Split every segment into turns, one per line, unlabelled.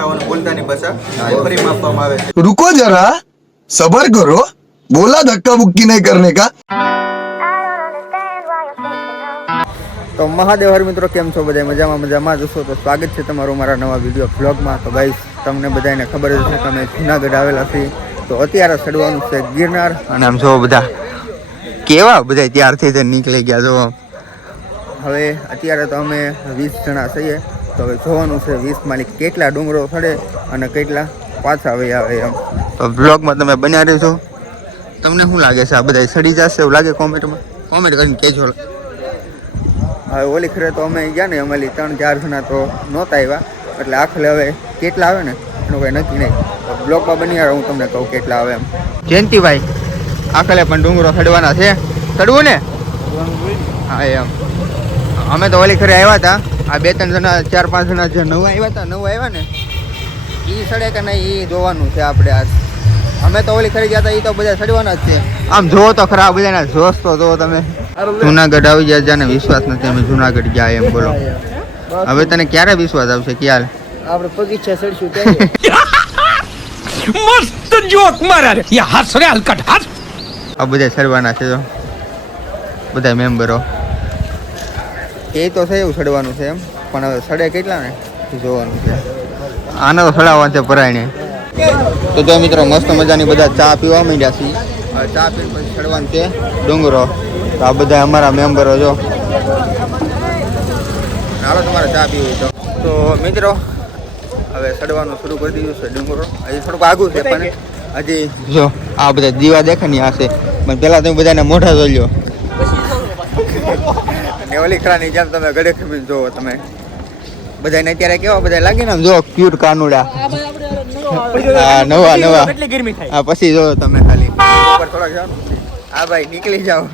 ખાવાનું બોલતાની ભાષા એ ફરી માપવામાં આવે છે.
રૂકો જરા. સબર કરો. બોલા ધક્કા મુક્કી નહીં કરને કા.
તો મહાદેવ હર મિત્રો કેમ છો બધા મજામાં મજામાં જશો તો સ્વાગત છે તમારું મારા નવા વીડિયો બ્લોગમાં તો ગાઈસ તમને બધાને ખબર જ છે તમે જુનાગઢ આવેલા છીએ. તો અત્યારે ચડવાનું છે ગિરનાર. અને આમ જો બધા કેવા બધા ત્યારથી નીકળી ગયા છો? હવે અત્યારે તો અમે વીસ જણા છીએ. તો હવે જોવાનું છે વીસ માલિક કેટલા ડુંગરો ચડે અને કેટલા પાછા વહી આવે એમ. તો બ્લોગમાં તમે બન્યા રહેજો. તમને શું લાગે છે? આ બધા સડી જશે એવું લાગે કોમેન્ટમાં? કોમેન્ટ કરીને કહેજો. હવે ઓલી ખરે તો અમે ગયા ને અમારી ત્રણ ચાર જણા તો નહોતા આવ્યા. એટલે આખલે હવે કેટલા આવે ને એનું કંઈ નક્કી નહીં. બ્લોકમાં બની આવે હું તમને કહું કેટલા આવે એમ. જયંતિભાઈ આખલે પણ ડુંગરો ચડવાના છે. ચડવું ને. હા એમ. અમે તો ઓલી ખરે આવ્યા હતા. આ બે ત્રણ જણા ચાર પાંચ જણા જે નવા આવ્યા હતા નવા આવ્યા ને એ સડે કે નહીં એ જોવાનું છે આપણે આ અમે તો ઓલી ખરી ગયા હતા એ તો બધા સડવાના જ છે. આમ જોવો તો ખરા બધાના જોશ તો જોવો તમે. જુનાગઢ આવી જાય જાને વિશ્વાસ નથી અમે જુનાગઢ ગયા એમ બોલો. હવે તને ક્યારે વિશ્વાસ આવશે ક્યારે
આપણે
પગીચા સડશું મસ્ત જોક મારા યા હસ હલકટ હસ
આ બધા સડવાના છે જો. બધા મેમ્બરો એ તો છે એવું ચડવાનું છે એમ. પણ હવે સડે કેટલા ને? જોવાનું છે. આને તો સડાવવા છે પરાયણે તો જો મિત્રો મસ્ત મજાની બધા ચા પીવા માંડ્યા છીએ. ચા પીને પછી ચડવાનું છે ડુંગરો. તો આ બધા અમારા મેમ્બરો જો. હાલો તમારે ચા પીવી તો. તો મિત્રો હવે ચડવાનું શરૂ કરી દીધું છે ડુંગરો. હજી થોડુંક આગું છે પણ હજી જો આ બધા દીવા દેખે ને આ છે. પણ પેલા તમે બધાને મોઢા જોઈ લો ને ઓલી જેમ તમે ગળે ખમીને જોવો તમે. બધાને અત્યારે કેવા બધા લાગે ને જો ક્યુટ કાનુડા. હા નવા નવા. હા પછી જો તમે ખાલી. હા ભાઈ નીકળી જાઓ.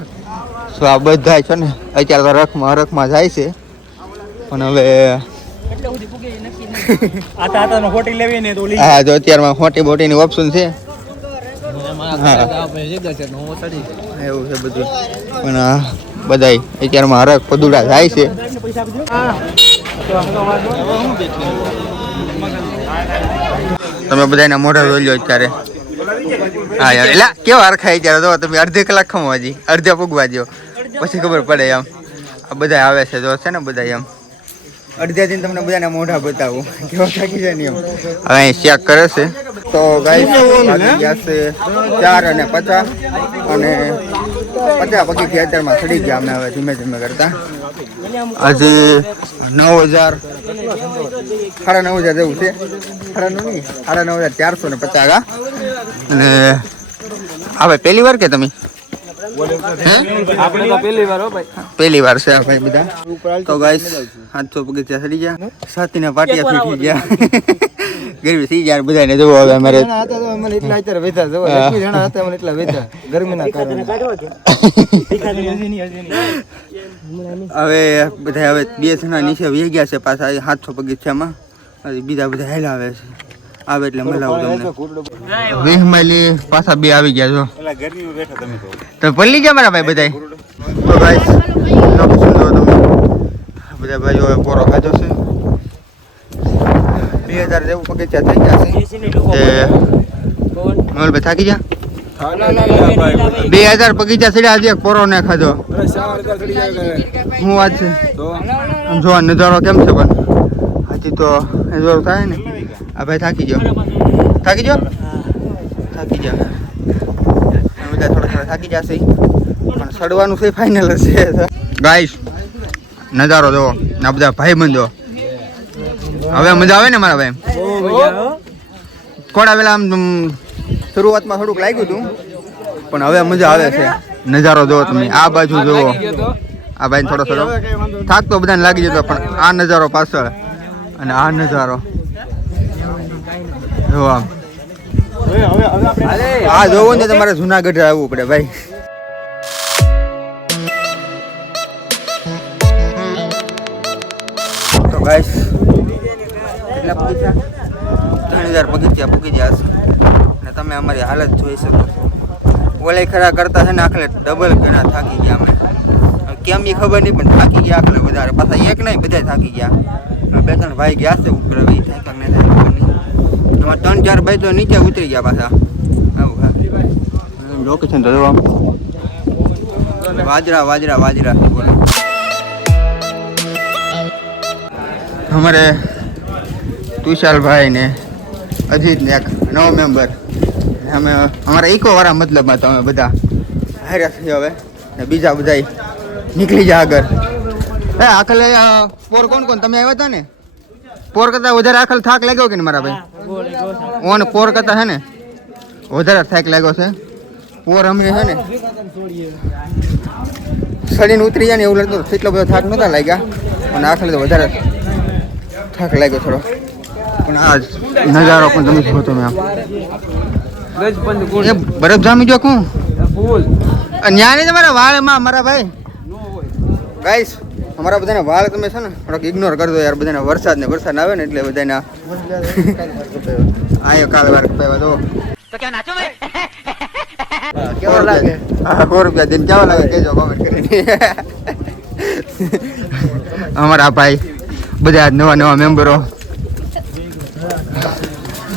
તો આ બધા છે ને અત્યારે તો રખમાં રખમાં જાય છે. પણ હવે હા જો અત્યારમાં ખોટી બોટી ની ઓપ્શન છે એવું છે બધું. પણ આ બધાય. અત્યારમાં હરક પદુડા થાય છે. તમે બધાના મોઢા જોઈ લો અત્યારે. હા યાર એટલે કેવા હરખાય અત્યારે? જો તમે અડધી કલાક ખમો હજી અડધે પૂગવા દો પછી ખબર પડે એમ. આ બધા આવે છે જો છે ને બધા એમ. અડધા દિન તમને બધાના મોઢા બતાવું. કેવા થાકી જાય ને એમ. હવે અહીં ચેક કરે છે. તો ગાય છે ચાર અને પચાસ. અને પચાસ પગી ખેતરમાં સડી ગયા અમે હવે ધીમે ધીમે કરતા. હજી નવ હજાર સાડા નવ હજાર જેવું છે. સાડા નવ નહીં સાડા નવ હજાર ચારસો ને પચાસ અને હવે પહેલી વાર કે તમે?
પહેલી વાર હો ભાઈ.
પહેલી વાર છે ભાઈ બધા. તો ગાઈસ હાથસો બગીચા સડી ગયા. સાતીના પાટિયા ફીટી ગયા. ગરમી થઈ ગયા બધાને જોવો હવે અમારે.
એટલા અત્યારે વેધા જવા. જણા હતા એટલા વેધા ગરમીના કારણે.
હવે બધા હવે બે જણા નીચે વહી ગયા છે પાછા સાતસો હજી બીજા બધા હેલા આવે છે. આવે એટલે મલાવું તમને. વીસ માઇલી પાછા બે આવી ગયા છો તો. પલ્લી ગયા મારા ભાઈ બધા તો જો તમે. બધા ભાઈઓ પોરો ખાધો છે. બે હજાર જેવું બગીચા થઈ ગયા છે. મોલભાઈ થાકી ગયા? બે હજાર બગીચા ચડ્યા આજે કોરો ને ખાધો. હું વાત છે? જોવા નજારો કેમ છે પણ? હજી તો નજારો થાય ને. આ ભાઈ થાકી ગયો. થાકી ગયો? થાકી ગયો. બધા થોડા થોડા થાકી જશે પણ સડવાનું છે ફાઇનલ છે. ગાઈશ નજારો જોવો. આ બધા ભાઈ બંધો હવે મજા આવે ને મારા ભાઈ? થોડા વેલા આમ શરૂઆતમાં થોડુંક લાગ્યું હતું પણ હવે મજા આવે છે. નજારો જોવો તમે. આ બાજુ જોવો. આ ભાઈ થોડો થોડો થાક તો બધાને લાગી જતો પણ આ નજારો પાછળ અને આ નજારો. જો આમ. આ જોવું ને તમારે જુનાગઢ આવવું પડે, ભાઈ. તો ગાઈસ કેટલા બગીચા ત્રણ હજાર બગીચા પૂકી ગયા છે અને તમે અમારી હાલત જોઈ શકો છો. ઓલે ખરા કરતા છે ને, આખલે ડબલ ગણા થાકી ગયા અમે. કેમ એ ખબર નહીં, પણ થાકી ગયા આખલે વધારે. પાછા એક નહીં બધા થાકી ગયા. બે ત્રણ ભાઈ ગયા છે ઉપર હવે ઈ થાય એમાં ત્રણ ચાર ભાઈ તો નીચે ઉતરી ગયા પાછા. આવું લોકેશન તો વાજરા વાજરા વાજરા અમારે તુષાલભાઈ ને અજીત ને નવો મેમ્બર અમે અમારા ઇકોવાળા મતલબમાં તમે બધા હાર્યા છીએ હવે. ને બીજા બધા નીકળી જાય આગળ. એ આખલ ફોર પોર કોણ કોણ? તમે આવ્યા હતા ને? પોર કરતા વધારે આખલ થાક લાગ્યો કે ને મારા ભાઈ? ઓન પોર કરતા હે ને વધારે થાક લાગ્યો છે. પોર અમને છે ને સડીને ઉતરી જાય ને એવું લાગતું એટલો બધો થાક નહોતા લાગ્યા અને આખલ તો વધારે થાક લાગ્યો થોડો. પણ આ નજારો પણ તમે જોતો મેં આમ. એ બરફ જામી ગયો કું ન્યા ને તમારા વાળમાં મારા ભાઈ. ગાઈસ અમારા બધાના વાળ તમે છે ને થોડોક ઇગ્નોર કરજો યાર બધાને વરસાદ ને વરસાદ આવે ને એટલે બધાને આયો કાલ વાર કપાવ્યા તો. કેવો લાગે? હા સો રૂપિયા દિન કેવો લાગે કેજો કોમેન્ટ કરીને. અમારા ભાઈ બધા નવા નવા મેમ્બરો.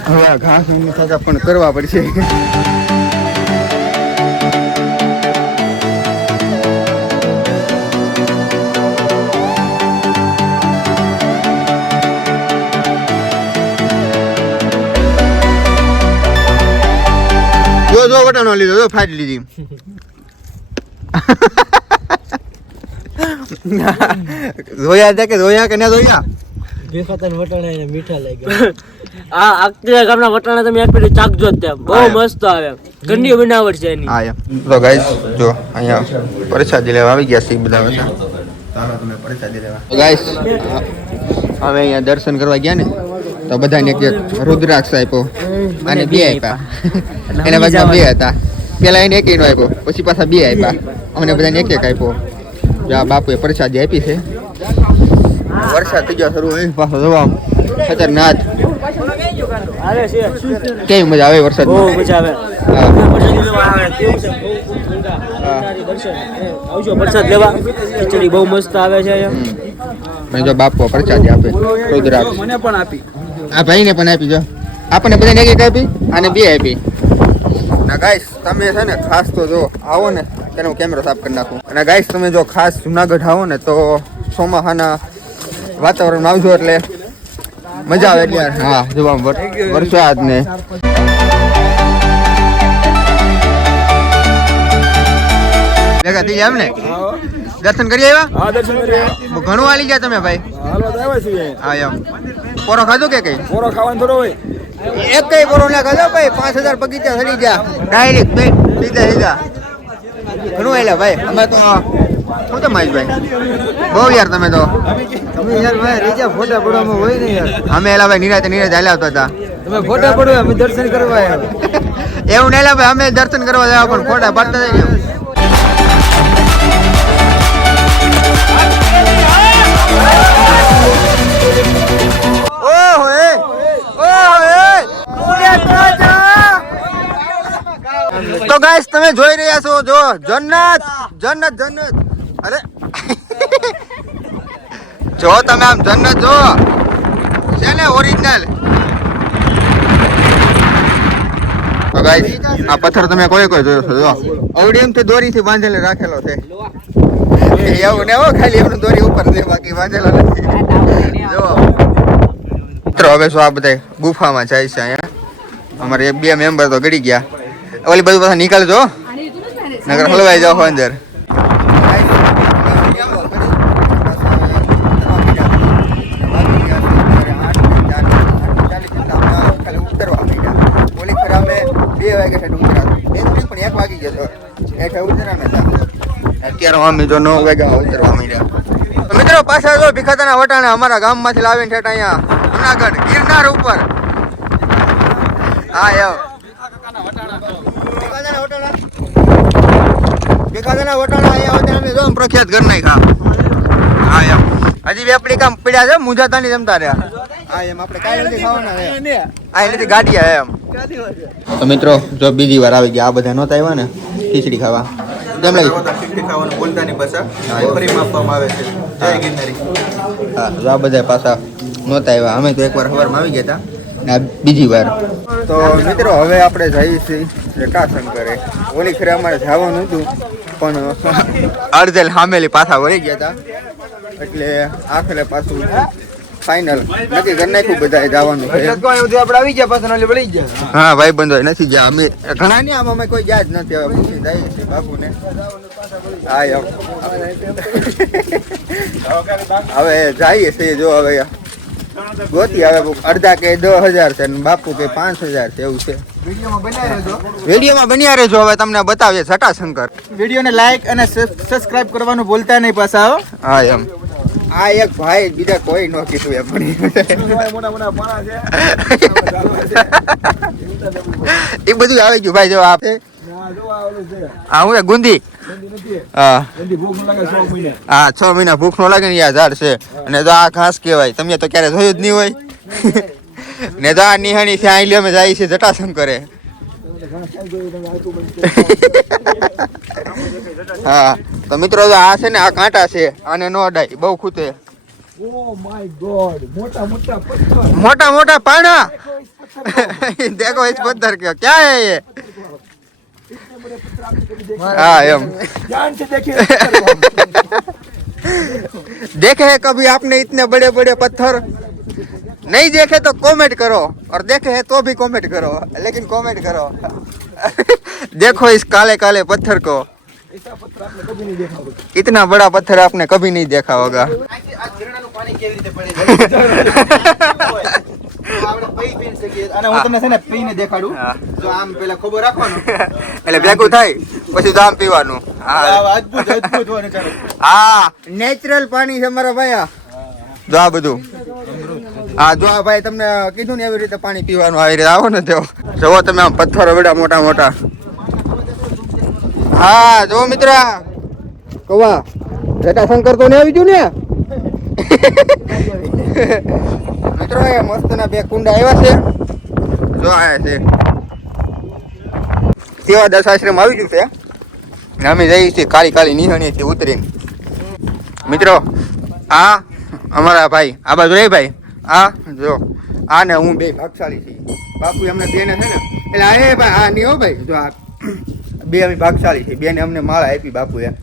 હવે ઘાસ પણ કરવા પડશે. લીધો જો ફાટી લીધી. જોયા હતા કે જોયા કે ના જોયા
આ આખલા ગામના વટાણા તમે એક પેલી ચાકજો જ ત્યાં બહુ મસ્ત આવે. ઘરની બનાવટ છે એની.
હા તો ગાઈસ જો અહીંયા પ્રસાદી લેવા આવી ગયા છે બધા બધા. ગાઈસ હવે અહીંયા દર્શન કરવા ગયા ને? તો બધાને એક એક રુદ્રાક્ષ આપ્યો. અને બે આપ્યા. એના બાજુમાં બે હતા. પેલા એને એક નો આપ્યો પછી પાછા બે આપ્યા. અમને બધાને એક એક આપ્યો. જો આ બાપુએ પ્રસાદી આપી છે. વરસાદ થઈ ગયો શરૂ હોય પાછો જવા ખતરનાક. કેવી મજા આવે
બહુ મજા આવે. આવજો લેવા. ખીચડી બહુ મસ્ત આવે છે
જો બાપુ પ્રસાદી આપે રુદ્રાક્ષ.
મને પણ આપી.
આ ભાઈને પણ આપી જો આપણને બધાને એક એક આપી અને બે આપી. ના ગાઈસ તમે છે ને ખાસ તો જો આવો ને તેનો હું કેમેરો સાફ કરી નાખું. અને ગાઈસ તમે જો ખાસ જુનાગઢ આવો ને તો ચોમાસાના વાતાવરણમાં આવજો એટલે મજા આવે એટલે હા જોવા વરસાદ ને ભેગા થઈ ગયા એમ ને દર્શન કરી આવ્યા? ઘણું આલી ગયા તમે ભાઈ? હા એમ. પોરો ખાધો કે કઈ?
પોરો ખાવાનું થોડો હોય.
એક કઈ પોરો ના ખાધો ભાઈ પાંચ હજાર બગીચા સડી ગયા. ડાયરેક્ટ બે સીધા સીધા. ઘણું એલા ભાઈ અમે તો શું તો મહેશભાઈ બહુ યાર તમે તો.
તમે યાર ભાઈ રીજા ફોટા પડવામાં હોય ને યાર.
અમે એલા ભાઈ નિરાતે નિરાતે હાલ્યા આવતા હતા.
તમે ફોટા પડવા અમે દર્શન કરવા આવ્યા.
એવું નહીં ભાઈ અમે દર્શન કરવા જવા પણ ફોટા પાડતા જાય તો ગાઈસ તમે જોઈ રહ્યા છો, જો, જન્નત જન્નત જન્નત. અરે. જો તમે આમ જન્નત જો. છે ને ઓરિજિનલ આ પથ્થર તમે કોઈ કોઈ જોયો છો, જો. અવડીમથી દોરી થી બાંધેલો રાખેલો છે. એવું ને ખાલી એમનું દોરી ઉપર છે, બાકી બાંધેલો નથી. જો. મિત્રો, હવે શું આ બધા ગુફામાં જાય છે અહીંયા. અમારે એક બે મેમ્બર તો ગડી ગયા. ઓલી બધું પાછા નીકળજો નગર હલવાઈ જાઓ અંદર. અત્યારે અમે જો નવ વાગ્યા ઉતરવા માંડ્યા. મિત્રો પાછા જો ભીખાતાના વટાણા અમારા ગામમાંથી લાવીને ઠેઠ અહીંયા જુનાગઢ ગિરનાર ઉપર. હા યો ભીખાતાના વટાણા અમે જો આમ પ્રખ્યાત કરી નાખ્યા. હા એમ. હજી વેપડી કામ પડ્યા છે મુજાતાની જમતા રહ્યા. હા એમ. આપણે કાંઈ નથી ખાવાના એમ. આ એનાથી ગાડી એમ. તો મિત્રો જો બીજી વાર આવી ગયા આ બધા નહોતા આવ્યા ને ખીચડી ખાવા. કેમ લાગી
આવતા ખીચડી ખાવાનું બોલતા નહીં બસા ફરીમાં આપવામાં આવે છે. જય ગિરનારી.
હા આ બધા પાછા નહોતા આવ્યા. અમે તો એકવાર સવારમાં આવી ગયા હતા. આ બીજી વાર. તો મિત્રો હવે આપણે જઈએ છીએ જટાશંકરે ઓલી ખરે અમારે જવાનું હતું પણ અડધેલ સામેલી પાછા વળી ગયા હતા એટલે આખરે પાછું ફાઇનલ નક્કી કરી નાખ્યું બધા જવાનું છે.
આપણે આવી ગયા પાછા નાલે વળી ગયા.
હા ભાઈ બંધો નથી ગયા. અમે ઘણા ને આમ અમે કોઈ ગયા જ નથી. હવે પૂછી જઈએ છીએ બાપુને. હા હવે જઈએ છીએ જો હવે ગોતી આવે અડધા કે દસ હજાર છે ને બાપુ કે પાંચ હજાર છે એવું છે.
વિડીયોમાં
બન્યા રહેજો. હવે તમને બતાવીએ જટાશંકર.
વિડીયોને લાઈક અને સબસ્ક્રાઇબ કરવાનું ભૂલતા નહીં પાછા હો.
હા એમ. આ એક ભાઈ બીજા કોઈ ન કીધું એમ. એ બધું આવી ગયું. ભાઈ જો આપે હા હું ગુંદી. હા. છ મહિના. ભૂખ નો લાગે ને આ ઝાડ છે. અને તો આ ઘાસ કહેવાય. તમે તો ક્યારે જોયું જ નહીં હોય. ને તો આ નિહાણી છે અહીં અમે જાય છે જટાશંકરે. હા તો મિત્રો આ છે ને આ કાંટા છે. આને નો અડાય બહુ ખૂતે મોટા મોટા પાણા. દેખો એ પથ્થર કયો. ક્યાં હે है हाँ एम देखे है कभी आपने इतने बड़े बड़े पत्थर? नहीं देखे तो कमेंट करो और देखे है तो भी कमेंट करो लेकिन कमेंट करो। देखो इस काले काले पत्थर को इतना बड़ा पत्थर आपने कभी नहीं देखा होगा।
અને હું તમને છે ને પીને દેખાડું. જો આમ પેલા ખબર રાખવાનો.
એટલે ભેગું થાય પછી તો આમ પીવાનું. હા.
અદ્ભુત અદ્ભુત હોય નજારો.
હા. નેચરલ પાણી છે મારા ભાઈ. જો આ બધું. હા જો આ ભાઈ તમને કીધું ને એવી રીતે પાણી પીવાનું આવી રીતે. આવો ને તેઓ જુઓ તમે આમ પથ્થરો બેડા મોટા મોટા. હા જો મિત્ર. કવા. જટાશંકર તો ને આવી ગયું ને? મિત્રો એ મસ્ત ના બે કુંડા આવ્યા છે. જો આયા છે. સેવા દસ આશ્રમ આવી ગયું છે. અમે જઈએ છીએ કાળી કાળી નિહણીથી ઉતરીને. મિત્રો, આ અમારા ભાઈ, આ બાજુ રે ભાઈ. આ જો આ ને હું બે ભાગશાળી છીએ. બાપુ અમને બેને છે ને, એટલે આ ભાઈ, આ નહીં હો ભાઈ, જો આ બે અમે ભાગશાળી છીએ. બેને અમને માળા આપી બાપુએ.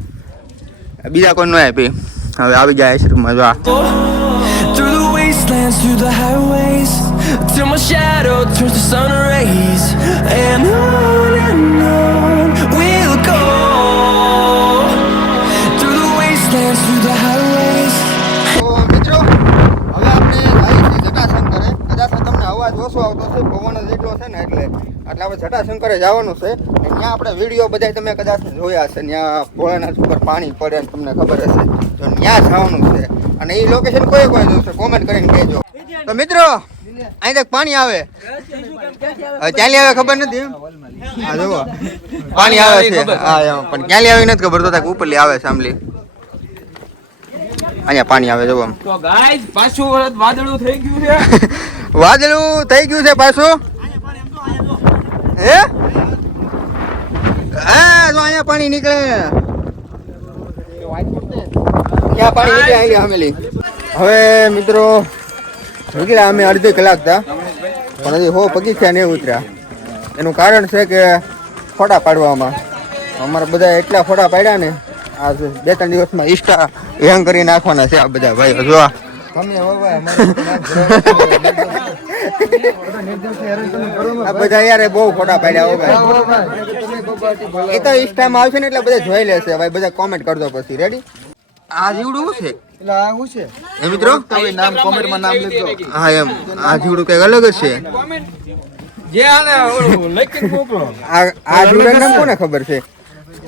બીજા કોઈ ન આપી. હવે આવી ગયા આશ્રમમાં, જો આ.
The through the highways Till my shadow turns to sun rays And on and on we'll go Through the wastelands, through the highways
ઓછો આવતો છે પવન જ એટલો છે ને એટલે એટલે આપણે જટાશંકરે જવાનું છે ત્યાં આપણે વીડિયો બધા તમે કદાચ જોયા છે ત્યાં ભોળાનાથ ઉપર પાણી પડે તમને ખબર હશે તો ત્યાં જવાનું છે અને એ લોકેશન કોઈ કોઈ જોશે કોમેન્ટ કરીને કહેજો. તો મિત્રો અહીં તક પાણી આવે? ચાલી ક્યાંથી આવે ખબર નથી? હા જુઓ. પાણી આવે છે. હા પણ ક્યાંથી આવી નથી ખબર. તો ઉપરલી આવે સાંભળી. અહીંયા પાણી આવે જો આમ
તો ગાઈસ પાછું વાદળું થઈ ગયું છે.
વાદળું થઈ ગયું છે પાછું? હે? હા જો અહીંયા પાણી નીકળે. ક્યાં પાણી નીકળે અહીંયા હમેલી હવે મિત્રો નીકળ્યા અમે અડધી કલાક હતા પણ હજી હો પગીખ્યા નહીં ઉતર્યા. એનું કારણ છે કે ફોટા પાડવામાં. અમારા બધા એટલા ફોટા પાડ્યા ને આ બે ત્રણ દિવસમાં ઇન્સ્ટા હેંગ કરી નાખવાના છે આ બધા
ભાઈ
જોવા બધા યાર બહુ ફોટા પાડ્યા એ તો ઇન્સ્ટામાં આવશે ને એટલે બધા જોઈ લેશે. ભાઈ બધા કોમેન્ટ કરજો પછી. રેડી આ જીવડું શું છે?
એટલે આ શું છે?
એ મિત્રો?
તમે નામ કોમેન્ટમાં નામ લખજો.
હા એમ. આ જીવડું કંઈક અલગ જ છે.
જે આને લખી મોકલો
આ આ જીવડા નામ કોને ખબર છે?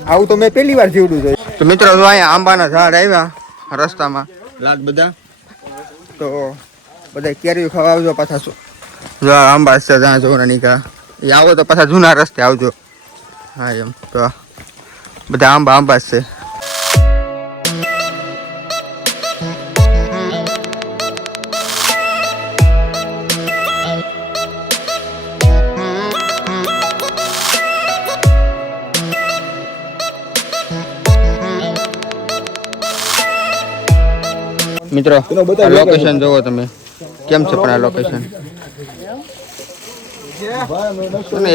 આવું તો મેં પહેલી વાર જીવડું જોયું. તો મિત્રો જો અહીંયા આંબાના ઝાડ આવ્યા રસ્તામાં. લાગ બધા? તો બધા કેરીઓ ખાવા આવજો પાછા શું? જો આંબા છે ત્યાં જો નીકળ્યા. એ આવો તો પાછા જૂના રસ્તે આવજો. હા એમ. તો બધા આંબા આંબા છે. મિત્રો લોકેશન જોવો તમે. કેમ છે પણ આ લોકેશન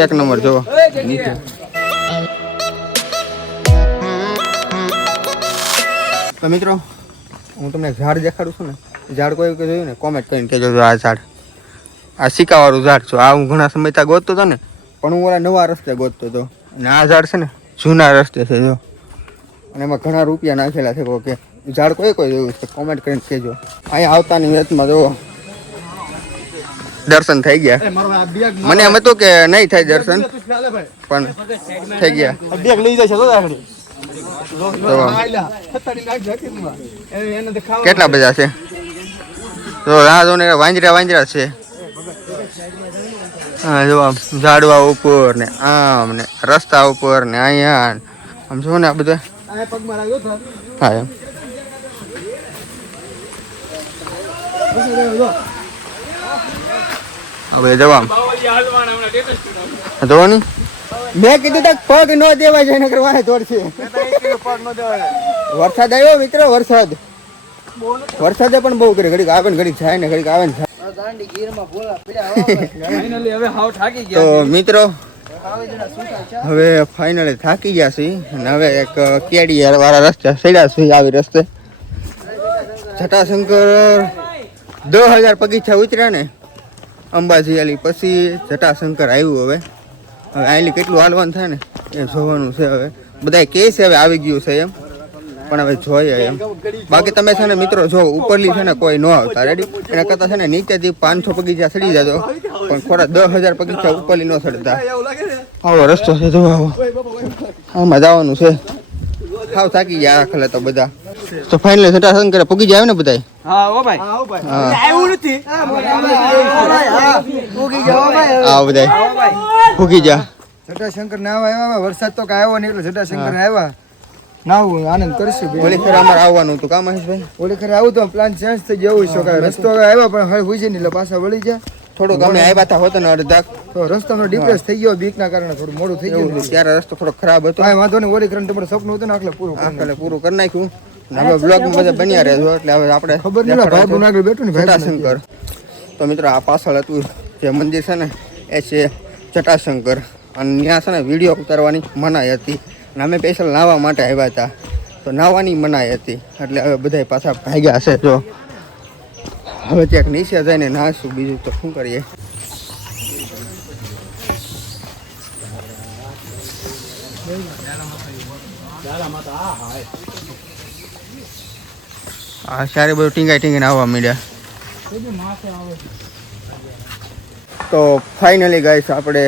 એક નંબર જોવો. નીચે. તો મિત્રો હું તમને ઝાડ દેખાડું છું ને ઝાડ કોઈ કે જોયું ને કોમેન્ટ કરીને કહેજો જો આ ઝાડ. આ સિક્કાવાળું ઝાડ છું. આ હું ઘણા સમય ત્યાં ગોતતો હતો ને પણ હું ઓલા નવા રસ્તે ગોતતો હતો. અને આ ઝાડ છે ને જૂના રસ્તે છે જો. અને એમાં ઘણા રૂપિયા નાખેલા છે કે ઝાડ કોઈ કોઈ જોયું છે કોમેન્ટ કરીને કહેજો. અહીંયા આવતાની વેતમાં જો દર્શન થઈ ગયા. મને એમ હતું કે નહીં થાય દર્શન પણ થઈ ગયા. કેટલા બધા છે તો રાહ જો ને વાંજરા વાંજરા છે. હા જો આમ ઝાડવા ઉપર ને આમ ને રસ્તા ઉપર ને અહીંયા આમ જો ને આ બધા. હા એમ. હવે જવામ જોવાની? મેં કીધું તક પગ ન દેવાય છે નકર દોડશે વરસાદ આવ્યો મિત્રો, વરસાદ. વરસાદે પણ બહુ કરે, ઘડીક આવે ને ઘડીક જાય ને ઘડીક આવે ને. તો મિત્રો, હવે ફાઇનલી થાકી ગયા છીએ અને હવે એક કેડી વાળા રસ્તા સડ્યા છીએ આવી રસ્તે. જટાશંકર દસ હજાર પગીછા ઉતર્યા ને, અંબાજી આલી પછી જટાશંકર આવ્યું હવે. હવે આલી કેટલું હાલવાનું થાય ને, એ જોવાનું છે હવે. બધા કહે છે હવે આવી ગયું છે એમ, પણ હવે જોઈએ એમ. બાકી તમે છે ને મિત્રો જો ઉપરલી છે ને કોઈ ન આવતા રેડી એના કરતાં છે ને નીચેથી પાંચસો પગીચા સડી જતો પણ ખોરા દસ હજાર પગીચા ઉપરલી ન સડતા. આવો રસ્તો છે, જો આવો. આમાં જવાનું છે. સાવ થાકી ગયા આખલે તો બધા. તો ફાઇનલી જટાશંકર પગી જાય ને બધાય?
હા ઓ ભાઈ.
હા
એવું નથી.
આ બધા ભૂગી જા
જટાશંકર ના આવ્યા વરસાદ તો કાયો આવ્યો નહીં એટલે જટાશંકર આવ્યા નાવું આનંદ કરશું.
ઓલી ખરે અમારે આવવાનું હતું. કામ મહેશભાઈ?
ઓલી ખરે આવું તો પ્લાન ચેન્જ થઈ જવું છે કે રસ્તો હવે આવ્યો પણ હવે હુઈ એટલે પાછા વળી જાય.
થોડો ગમે આવ્યા હતા હોતો ને અડધા.
તો રસ્તાનો ડિપ્રેસ થઈ ગયો બીકના કારણે થોડું મોડું થઈ ગયું.
ત્યારે રસ્તો થોડો ખરાબ હતો.
કાંઈ વાંધો નહીં ઓલી કરંટ તમારું સપનું હતું ને આખલે પૂરું
આખલે પૂરું કરી નાખ્યું. ને હવે બ્લોગમાં બધા બન્યા રહેજો એટલે હવે આપણે
ખબર નહીં ભાઈ બોન બેઠું ને
જટાશંકર તો મિત્રો આ પાછળ હતું જે મંદિર છે ને એ છે જટાશંકર અને ત્યાં છે ને વીડિયો ઉતારવાની મનાઈ હતી. અને અમે સ્પેશિયલ નાહવા માટે આવ્યા હતા. તો નાહવાની મનાઈ હતી. એટલે હવે બધા પાછા ભાગ્યા હશે જો. હવે ક્યાંક નીચે જઈને નાહશું બીજું તો શું કરીએ? આ સારી બધું ટીંગાઈ ટીંગીને આવવા માંડ્યા. તો ફાઇનલી ગાઈસ આપણે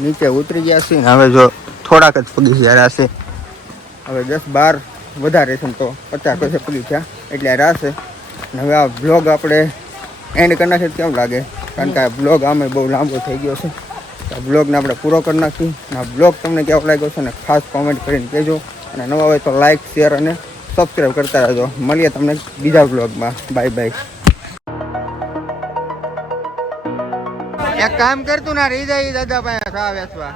નીચે ઉતરી ગયા છીએ. ને હવે જો થોડાક જ પગી જ્યારે છે. હવે દસ બાર વધારે છે તો પચાસ પછી પગી થયા એટલે આ રાશે હવે આ બ્લોગ આપણે એન્ડ કરી નાખીએ કેમ લાગે? કારણ કે આ બ્લોગ આમે બહુ લાંબો થઈ ગયો છે. આ બ્લોગને આપણે પૂરો કરી નાખીએ. આ બ્લોગ તમને કેવો લાગ્યો છે ને ખાસ કોમેન્ટ કરીને કહેજો. અને નવા હોય તો લાઇક શેર અને સબસ્ક્રાઈબ કરતા રહેજો. મળીએ તમને બીજા બ્લોગમાં બાય બાય એક કામ કરતું ના રીજા જાય દાદા પાસે સા વેચવા